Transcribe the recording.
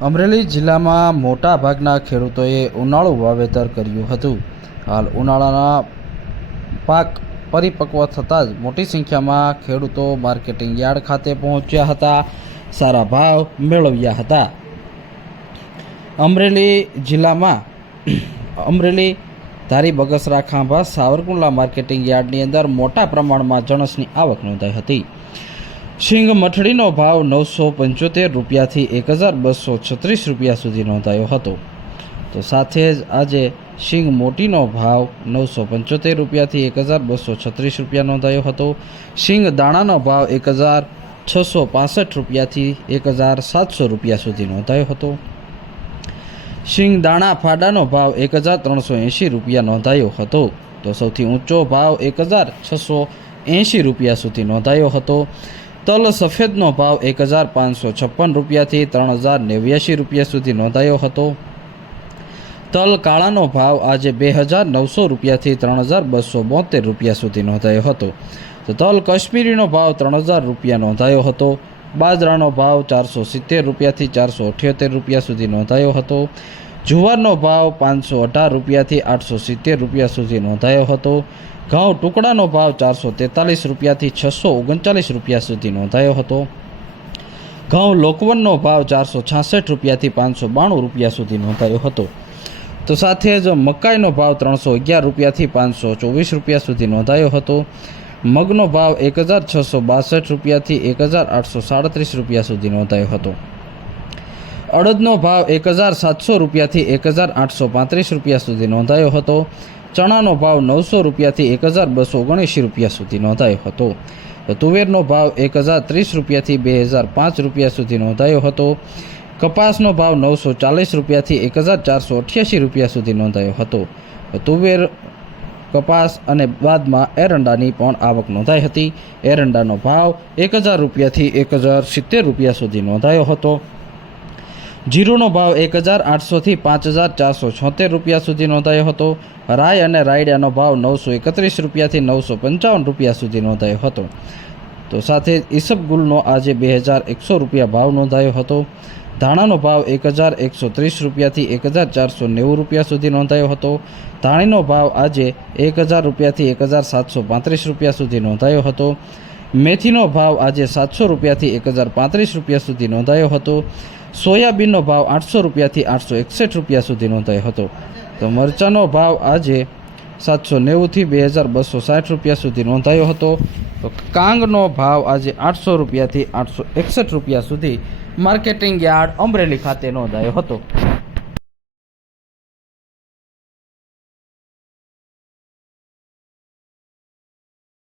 અમરેલી જિલ્લામાં મોટા ભાગના ખેડૂતોએ ઉનાળુ વાવેતર કર્યું હતું। હાલ ઉનાળાના પાક પરિપક્વ થતાં જ મોટી સંખ્યામાં ખેડૂતો માર્કેટિંગ યાર્ડ ખાતે પહોંચ્યા હતા, સારા ભાવ મેળવ્યા હતા। અમરેલી જિલ્લામાં અમરેલી ધારી બગસરા ખાંભા સાવરકુંડલા માર્કેટિંગ યાર્ડની અંદર મોટા પ્રમાણમાં જણસની આવક નોંધાઈ હતી। શીંગ મઠડીનો ભાવ 975 રૂપિયાથી 1236 રૂપિયા સુધી નોંધાયો હતો। તો સાથે જ આજે શીંગ મોટીનો ભાવ 975 રૂપિયાથી 1236 રૂપિયા નોંધાયો હતો। શીંગ દાણાનો ભાવ 1665 રૂપિયાથી 1700 રૂપિયા સુધી નોંધાયો હતો। શીંગ દાણા ફાડાનો ભાવ 1380 રૂપિયા નોંધાયો હતો। તો સૌથી ઊંચો ભાવ 1680 રૂપિયા સુધી નોંધાયો હતો। તલ સફેદનો ભાવ 1556 રૂપિયાથી 3089 રૂપિયા સુધી નોંધાયો હતો। તલ કાળાનો ભાવ આજે 2900 રૂપિયાથી 3272 રૂપિયા સુધી નોંધાયો હતો। તો તલ કાશ્મીરીનો ભાવ 3000 રૂપિયા નોંધાયો હતો। બાજરાનો ભાવ 470 રૂપિયાથી 478 રૂપિયા સુધી નોંધાયો હતો। જુવારનો ભાવ 518 રૂપિયાથી 870 રૂપિયા સુધી નોંધાયો હતો। ઘઉં ટુકડાનો ભાવ 443 રૂપિયાથી 639 રૂપિયા સુધી નોંધાયો હતો। ઘઉં લોકવનનો ભાવ 466 રૂપિયાથી 592 રૂપિયા સુધી નોંધાયો હતો। તો સાથે જ મકાઈનો ભાવ 311 રૂપિયાથી 524 રૂપિયા સુધી નોંધાયો હતો। મગનો ભાવ 1662 રૂપિયાથી 1837 રૂપિયા સુધી નોંધાયો હતો। અડદનો ભાવ 1700 રૂપિયાથી 1835 રૂપિયા સુધી નોંધાયો હતો। ચણાનો ભાવ 900 રૂપિયાથી 1279 રૂપિયા સુધી નોંધાયો હતો। તુવેરનો ભાવ 1030 રૂપિયાથી 2005 રૂપિયા સુધી નોંધાયો હતો। કપાસનો ભાવ 940 રૂપિયાથી 1488 રૂપિયા સુધી નોંધાયો હતો। તુવેર, કપાસ અને બાદમાં એરંડાની પણ આવક નોંધાઈ હતી। એરંડાનો ભાવ 1000 રૂપિયાથી 1070 રૂપિયા સુધી નોંધાયો હતો। જીરુનો ભાવ 1800થી 5476 રૂપિયા સુધી નોંધાયો હતો। રાઈ અને રાયડાનો ભાવ 931 રૂપિયાથી 955 રૂપિયા સુધી નોંધાયો હતો। તો સાથે ઈસબગુલનો આજે 2100 રૂપિયા ભાવ નોંધાયો હતો। ધાણાનો ભાવ 1130 રૂપિયાથી 1490 રૂપિયા સુધી નોંધાયો હતો। ધાણીનો ભાવ આજે 1000 રૂપિયાથી 1735 રૂપિયા સુધી નોંધાયો હતો। મેથીનો ભાવ આજે 700 રૂપિયાથી 1035 રૂપિયા સુધી નોંધાયો હતો। સોયાબીનનો ભાવ 800 રૂપિયાથી 861 રૂપિયા સુધી નોંધાયો હતો। તો મરચાંનો ભાવ આજે 790થી 2260 રૂપિયા સુધી નોંધાયો હતો। તો કાંગનો ભાવ આજે 800 રૂપિયાથી 861 રૂપિયા સુધી માર્કેટિંગ યાર્ડ અમરેલી ખાતે નોંધાયો હતો।